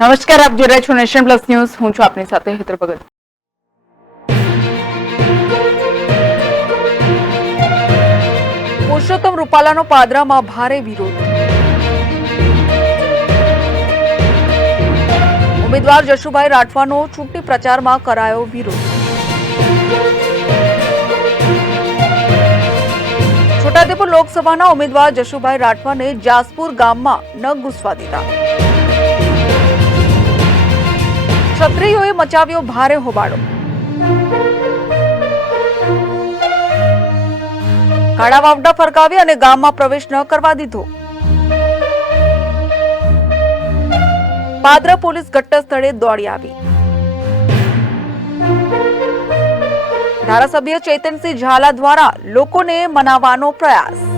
નમસ્કાર, આપ જોઈ રહ્યા છો નેશન પ્લસ ન્યૂઝ. હું છું આપની સાથે હેતર ભગત. પુરુષોત્તમ રૂપાલાનો પાદરામાં ભારે વિરોધ. ઉમેદવાર જશુભાઈ રાઠવાનો ચૂંટણી પ્રચારમાં કરાયો વિરોધ. છોટાદેપુર લોકસભાના ઉમેદવાર જશુભાઈ રાઠવાને જાસપુર ગામમાં ન ઘૂસવા દીધા. ક્ષત્રિયોએ મચાવ્યો ભારે હોબાળો. કાળા વાવડા ફરકાવી અને ગામમાં પ્રવેશ ન કરવા દીધો. પાદરા પોલીસ ઘટના સ્થળે દોડી આવી. ધારાસભ્ય ચેતનસિંહ ઝાલા દ્વારા લોકોને મનાવવાનો પ્રયાસ.